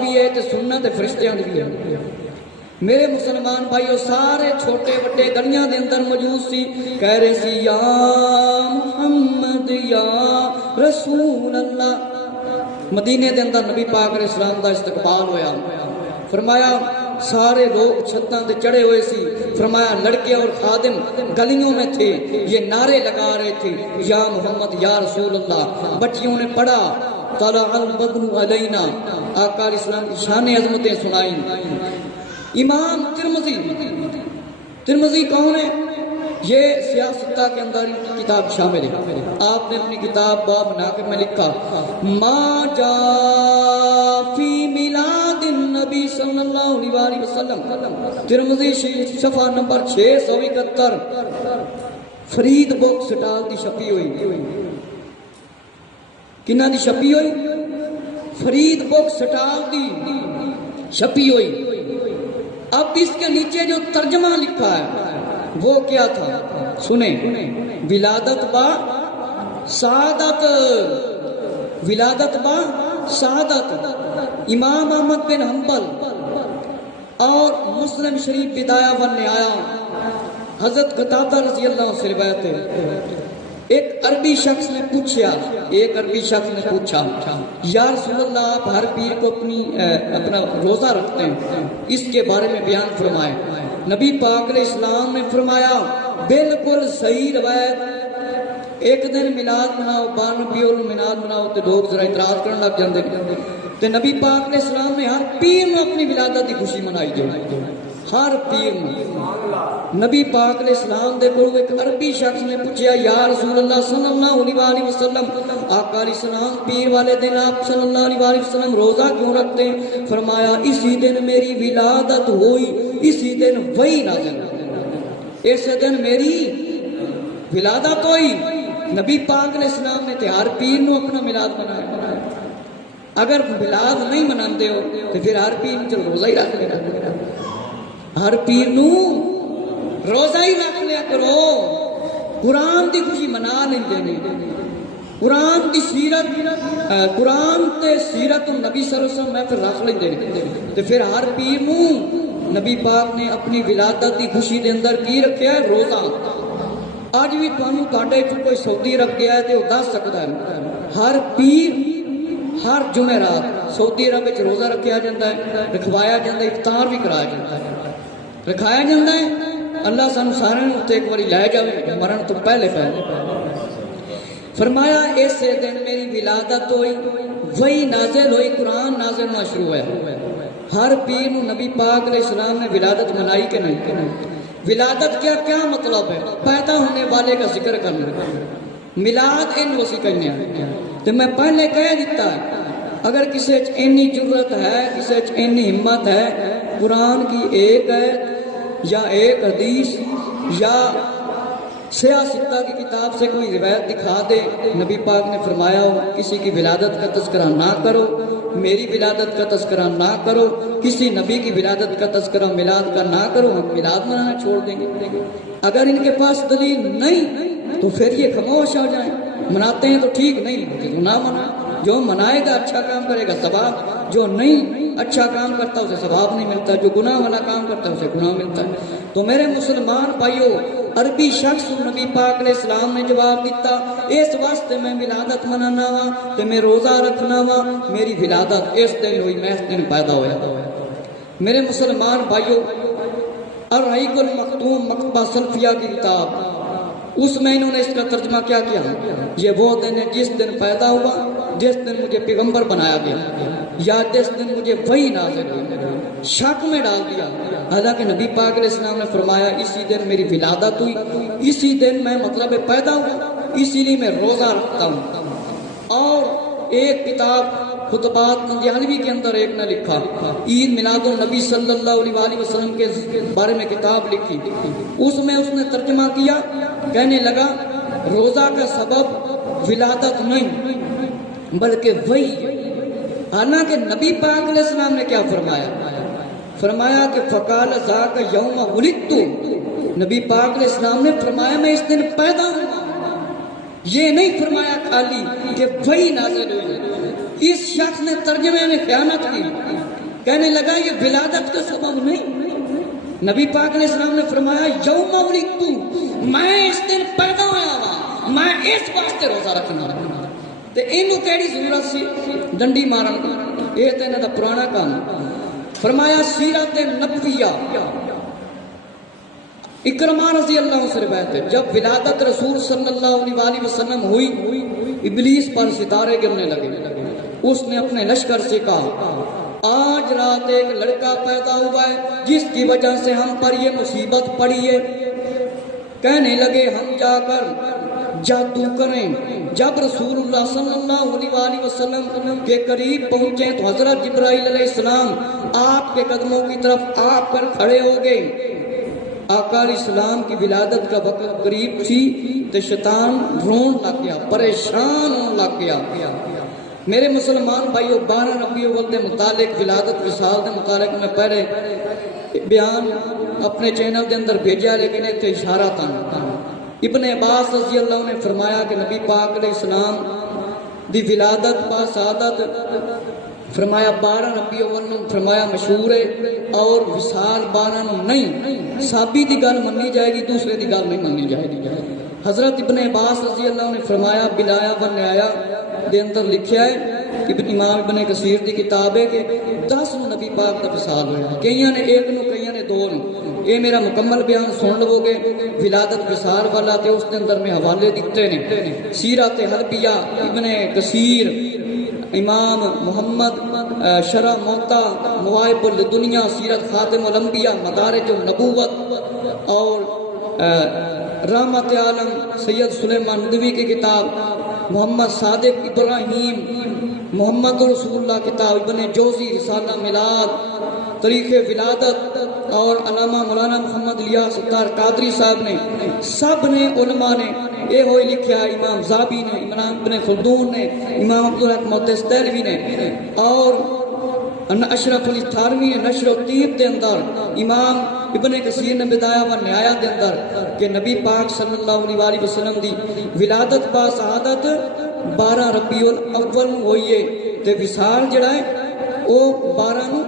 بھی ہے تے سنت فرشتیاں دی بھی ہے۔ میرے مسلمان بھائیو سارے چھوٹے بڑے گلیاں دے اندر موجود سی، کہہ رہے سی یا محمد یا رسول اللہ۔ مدینے دے اندر نبی پاک علیہ السلام دا استقبال ہویا، فرمایا سارے لوگ چھتاں تے چڑھے ہوئے سی، فرمایا لڑکے اور خادم گلیوں میں تھے، یہ نعرے لگا رہے تھے یا محمد یا رسول اللہ۔ بچیوں نے پڑھا طلع البدر علینا، آقا علیہ السلام کی شان عظمتیں سنائیں۔ امام ترمذی کون ہے؟ یہ سیاستہ کے اندر ان کی کتاب شامل ہے۔ آپ نے اپنی کتاب باب مناقب میں لکھا ما جاء فی میلاد النبی صلی اللہ علیہ وسلم، ترمذی صفحہ نمبر 671۔ فرید بک سٹال دی چھپی ہوئی، کنہ دی چھپی ہوئی؟ فرید بک سٹال دی چھپی ہوئی۔ اب اس کے نیچے جو ترجمہ لکھا ہے وہ کیا تھا سنیں، ولادت با سعادت، ولادت با سعادت۔ امام احمد بن حنبل اور مسلم شریف بدایہ و نہایہ، حضرت قتادہ رضی اللہ عنہ سے روایت ہے، ایک عربی شخص نے پوچھا یا رسول اللہ آپ ہر پیر کو اپنا روزہ رکھتے ہیں، اس کے بارے میں بیان فرمائیں۔ نبی پاک علیہ السلام نے فرمایا بالکل صحیح روایت، ایک دن میلاد مناؤ، 92 اور میلاد مناؤ تے لوگ ذرا اعتراض کرنے لگ جاندے تے نبی پاک علیہ السلام نے ہر پیر نے اپنی ولادت کی خوشی منائی جو، ہر پیر نے۔ نبی پاک علیہ السلام دے کو ایک عربی شخص نے پوچھا یا رسول اللہ صلی اللہ علیہ وسلم، آقا علیہ السلام پیر والے دن آپ صلی اللہ علیہ وسلم روزہ کیوں رکھتے ہیں؟ فرمایا اسی دن میری ولادت ہوئی، اسی دن وہی نازل ہوئی، اس دن میری ولادت ہوئی۔ نبی پاک علیہ السلام نے ہر پیر نو اپنا میلاد منایا۔ اگر میلاد نہیں مناندے ہو تو پھر ہر پیر نو روزہ ہی رکھ لینا، ہر پیر نو روزہ ہی رکھ لیا کرو، قرآن دی خوشی منا لیندے نے، قرآن دی سیرت، قرآن تے سیرت نبی صلی اللہ علیہ وسلم میں پھر رکھ لیندے نے، تو پھر ہر پیر نو نبی پاک نے اپنی ولادت دی خوشی دے اندر کی رکھیا ہے؟ روزہ۔ آج بھی تانوں تہاڈے چ کوئی سعودی رکھ گیا ہے تے وہ دس سکتا ہے، ہر پیر ہر جمعرات سعودی عرب وچ روزہ رکھیا جاتا ہے، رکھوایا جاتا ہے، افطار بھی کرایا جاتا ہے، رکھایا جاتا ہے۔ اللہ سانو سارے تے ایک باری لے جاوے مرن تو پہلے فرمایا اس دن میری ولادت ہوئی، وہی نازل ہوئی، قرآن نازل ہونا شروع ہوا۔ ہر پیر نو نبی پاک علیہ السلام نے ولادت منائی کہ نہیں؟ ولادت کیا مطلب ہے؟ پیدا ہونے والے کا ذکر کرنا، میلاد ان وسی کہنے ہیں۔ تو میں پہلے کہہ دیتا ہے اگر کسی اینی جرت ہے، کسی اینی ہمت ہے، قرآن کی ایک ہے یا ایک حدیث یا سیاستہ کی کتاب سے کوئی روایت دکھا دے، نبی پاک نے فرمایا ہو کسی کی ولادت کا تذکرہ نہ کرو، میری ولادت کا تذکرہ نہ کرو، کسی نبی کی ولادت کا تذکرہ میلاد کا نہ کرو، ہم میلاد منانا چھوڑ دیں گے۔ اگر ان کے پاس دلیل نہیں تو پھر یہ خاموش ہو جائیں، مناتے ہیں تو ٹھیک، نہیں تو نہ منائیں۔ جو منائے گا اچھا کام کرے گا ثواب، جو نہیں اچھا کام کرتا اسے ثواب نہیں ملتا، جو گناہ والا کام کرتا اسے گناہ ملتا ہے۔ تو میرے مسلمان بھائیو، عربی شخص نبی پاک علیہ السلام نے جواب دیتا اس واسطے میں ولادت منانا وا تے میں روزہ رکھنا وا، میری ولادت اس دن ہوئی، میں اس دن پیدا ہویا۔ میرے مسلمان بھائیو، الرحیق المختوم مکتبہ سلفیہ کی کتاب، اس میں انہوں نے اس کا ترجمہ کیا کیا؟ یہ وہ دن ہے جس دن پیدا ہوا، جس دن مجھے پیغمبر بنایا گیا، یا جس دن مجھے وحی نازل ہوئی۔ شک میں ڈال دیا، حالانکہ نبی پاک علیہ السلام نے فرمایا اسی دن میری ولادت ہوئی، اسی دن میں مطلب پیدا ہوا، اسی لیے میں روزہ رکھتا ہوں۔ اور ایک کتاب خطبات نندیالوی کے اندر ایک نے لکھا، عید میلاد النبی صلی اللہ علیہ وسلم کے بارے میں کتاب لکھی، اس میں اس نے ترجمہ کیا، کہنے لگا روزہ کا سبب ولادت نہیں بلکہ وہی۔ حالانکہ نبی پاک علیہ السلام نے کیا فرمایا کہ فقال ذاک یوم ولدت، نبی پاک علیہ السلام نے فرمایا میں اس دن پیدا ہوں، یہ نہیں فرمایا خالی کہ وہی نازل ہوئی، اس شخص نے ترجمے میں خیانت کی، کہنے لگا یہ ولادت کا سبب نہیں۔ نبی پاک علیہ السلام نے فرمایا یوم ولدت، میں اس دن پیدا ہوا ہوا، میں اس واسطے روزہ رکھنا تے اینو کیڑی ضرورت سی ڈنڈی مارن دی، یہ تے انہاں دا پرانا کام۔ فرمایا سیرت نبویہ اکرمہ رضی اللہ عنہ سے روایت ہے، جب ولادت رسول صلی اللہ علیہ وسلم ہوئی، ابلیس پر ستارے گرنے لگے۔ اس نے اپنے لشکر سے کہا آج رات ایک لڑکا پیدا ہوا ہے جس کی وجہ سے ہم پر یہ مصیبت پڑی ہے۔ کہنے لگے ہم جا کر جادو کریں۔ جب رسول اللہ صلی اللہ علیہ وسلم کے قریب پہنچے تو حضرت جبرائیل علیہ السلام آپ کے قدموں کی طرف آ کر کھڑے ہو گئے۔ آقا علیہ السلام کی ولادت کا وقت قریب تھی تو شیطان رون لگ گیا، پریشان ہون لگ گیا۔ میرے مسلمان بھائیو، 12 ربیع الاول کے متعلق ولادت وصال کے متعلق میں پہلے بیان اپنے چینل کے اندر بھیجا، لیکن ایک اشارہ تھا۔ ابن عباس رضی اللہ عنہ نے فرمایا کہ نبی پاک علیہ السلام دی ولادت با سعادت فرمایا 12 ربیع الاول نوں فرمایا مشہور ہے، اور وصال 12 نوں نہیں۔ صحابی دی گل منی جائے گی، دوسرے دی گل نہیں منی جائے گی۔ حضرت ابن عباس رضی اللہ عنہ نے فرمایا بلایا و نہایا دے اندر لکھیا ہے، امام ابن کثیر دی کتاب ہے کہ 10 نو نبی پاک دا وصال ہوا، کئیاں نے 1 نو کئیاں نے 2 نو۔ یہ میرا مکمل بیان سن لو گے ولادت وصال والا، تے اس دے اندر میں حوالے دیتے نے سیرت حلبیہ ابن کثیر، امام محمد شرح موتا، مواہب الدنیا، سیرت خاتم الانبیاء، مدارج النبوت، اور رحمت عالم سید سلیمان ندوی کی کتاب، محمد صادق ابراہیم محمد رسول اللہ کتاب، ابن جوزی رسالہ میلاد، تاریخ ولادت، اور علامہ مولانا محمد الیاس ستار قادری صاحب نے، سب نے علماء نے یہ ہوئی لکھیا، امام زابی نے، امام ابن خلدون نے، امام عبدالحق محدث دہلوی نے، اور اشرف علی تھانوی نے نشر و تیب دے اندر، امام ابن کثیر نے بدایہ و نہایہ دے اندر کہ نبی پاک صلی اللہ علیہ وسلم دی ولادت با سعادت 12 ربیع الاول ہوئی ہے، تے وصال جڑا ہے وہ 12 نو